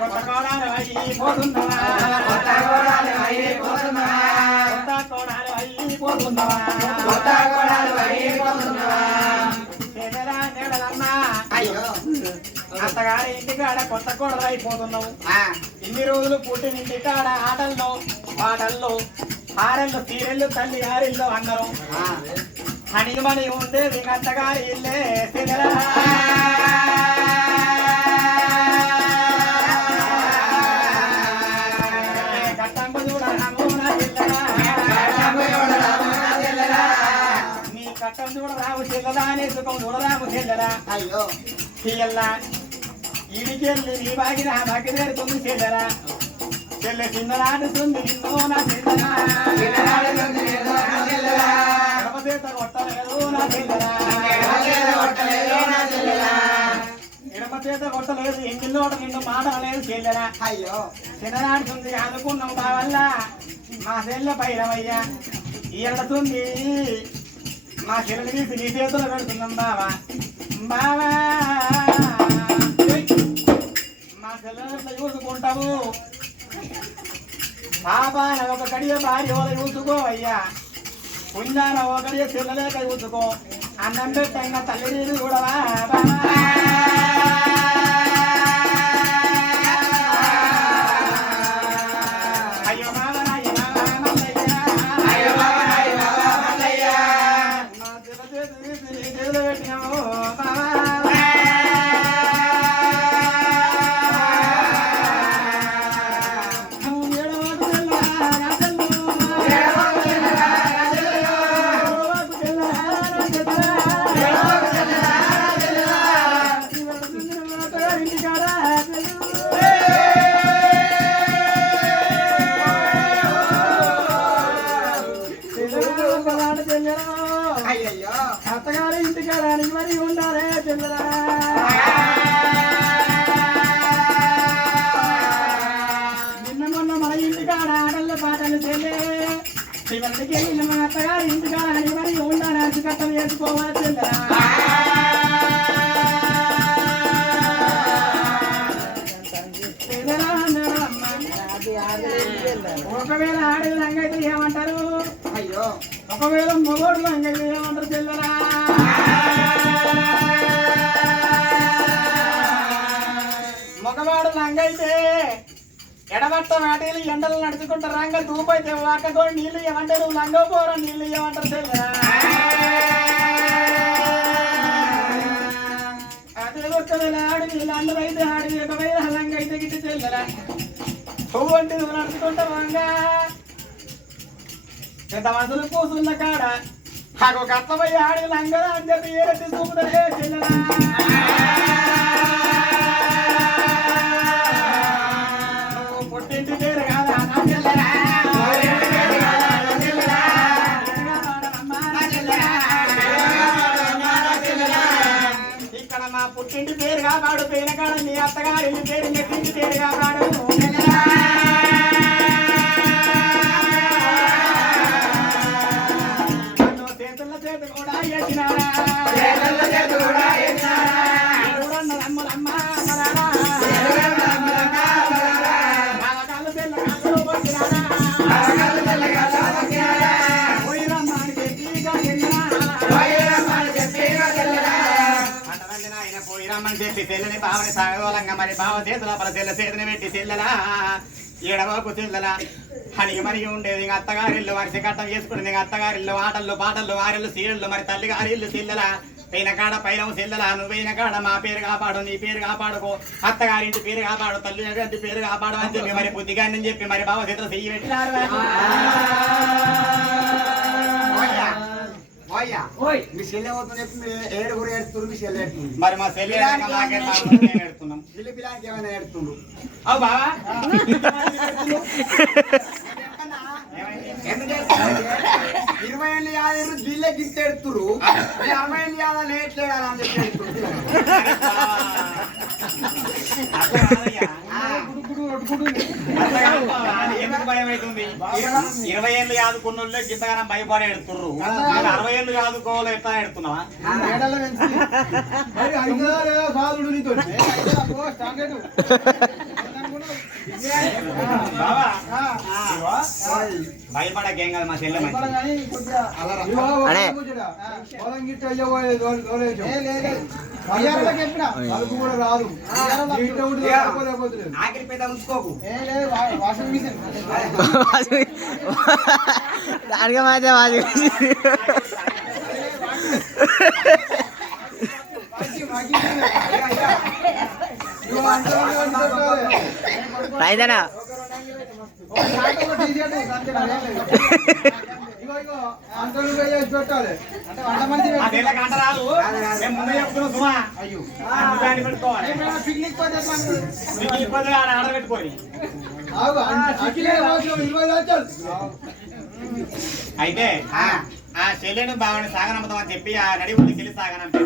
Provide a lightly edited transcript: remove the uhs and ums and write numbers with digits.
కొత్త కోడాలు అయిపోతున్నావా అత్తగారి ఇంటికాడ కొత్త కోడలు అయిపోతున్నావు. ఇన్ని రోజులు పుట్టిన ఇంటికాడ ఆటల్లో పాటల్లో ఆరెళ్ళు తీరెళ్ళు తల్లి గారిల్లో అన్నారు. హనిమని ఉండేది అత్తగారి ఇల్లే తినరా కట్టంపు చూడరాము నా చెల్లరా నీ కట్టం చూడరాము చెల్లరా నీ సుఖం చూడరాము చెల్లరా. అయ్యో చెల్లెల్లా ఈడికెళ్ళి నీ బాగిన బాగిదేరుతుంది చెల్లరా. చెల్లె చిన్నలాడుతుంది నిన్నో నా చెల్లరా ఎడమచేత కొట్టలేదు నా చెల్లరా ఎడమచేత కొట్టలేదు ఇంటిలోట నిన్ను మాటలేదు చెల్లెరా. అయ్యో చిన్నలాడుతుంది అనుకున్నాం మా వల్ల మా చెల్లె పైరమయ్యా ఈడతుంది మా చెల్లెని తీసి నీ చేతులు పెడుతున్నాం బావా బావా మా చెల్లెలంతా చూసుకుంటావు పాపాన ఒక గడియ భార్య చూసుకో అయ్యా పుణ్యాన ఒక గడియ చెల్లలేక చూసుకో అన్నం పెట్టంగా తల్లి నీరు చూడవా అయ్యో మామయ్య పెట్టినాము అత్తగారి ఇంటికాడానికి మరి ఉండాలే చెల్లరా. నిన్న మొన్న మన ఇంటికాడ ఆటల పాటలు చెల్లే చివరికి వెళ్ళిన మన అత్తగారి ఇంటికాడానికి మరి ఉండాలి అతి కట్టం చేసుకోవాలి చెల్లరా. ఒకవేళ ఆడేది లంగైతే ఏమంటారు? అయ్యో ఒకవేళ మొగోడు లంగైతే ఏమంటారు చెల్లరా? మగవాడు లంగైతే ఎడమట్ట వాటిలు ఎండలు నడుచుకుంటారు. రంగ దూపైతే వాకతో నీళ్ళు ఇవ్వంటారు. లంగ పోర నీళ్ళు ఇవ్వమంటారు చెల్లరా. అదే ఒకవేళ ఆడి అందరూ అయితే ఆడి ఒకవేళ లంగైతే గిట్టి చెల్లరా. పువ్వు అంటే నువ్వు నడుచుకుంటావు రంగా పెద్ద మనుషులు కూసున్న కాడ నాకు ఒక అత్తమయ్య ఆడి లంగరా అని చెప్పి ఏరెత్తి చూపుతారే చెల్లరా. నువ్వు పుట్టింటి పేరు కాదా నా చెల్లరా ఇక్కడ మా పుట్టింటి పేరు కాపాడు పేరు కాడ నీ అత్తగారి పేరు నెట్టింటి పేరు కాపాడు చెప్పి చెల్లని బావని సాగోలంగా మరి బావ చేతుల పల చెల్ల చేతిని పెట్టి చెల్లెలా ఏడవకు చెల్లెలా హనికి మరి ఉండేది అత్తగారిల్లు వరిసి కట్టం చేసుకునేది అత్తగారిల్లు ఆటల్లో పాటల్లో వారిల్లు సీరియళ్ళు మరి తల్లి గారిల్లు చెల్లెలా పైన కాడ పైన చెల్లెలా నువ్వైన కాడ మా పేరు కాపాడు నీ పేరు కాపాడుకో అత్తగారింటి పేరు కాపాడు తల్లి గారి పేరు కాపాడు అని చెప్పి మరి బుద్ధిగా అని చెప్పి మరి బావ చేతులు చెయ్యి పెట్టినారు. మీ చెల్లె అవుతుంది చెప్పి ఏడుగురు ఏడుతున్నారు. మీ చెల్లె మరి మా చెల్లె ఏడుతున్నాం పిల్లి పిల్లానికి ఏమైనా ఏడుతుండ్రు. అవు బావా 20 ఏళ్ళు యాదరు జిల్లే గిట్ట ఎడుతురు 60 ఏళ్ళు యాదాలు ఏట్లేడాలని చెప్పి ఎందుకు భయం అవుతుంది? 20 20 ఏళ్ళు ఆదుకున్నోళ్ళే గింతగానం భయపడి ఎడుతుర్రు 60 ఏళ్ళు ఆదుకోవాలి ఎట్లా ఎడుతున్నావా భయపడకేం కదా మా చెల్లె రాదు ఆఖరి పెద్ద ఉంచుకోకు వాషింగ్ మిషన్ దానికే మాత్రం వాది రైతనా అయితే ఆ చెల్లెను బావని సాగనమ్మతాం అని చెప్పి ఆ నడి ఊరికి వెళ్ళి సాగనంపి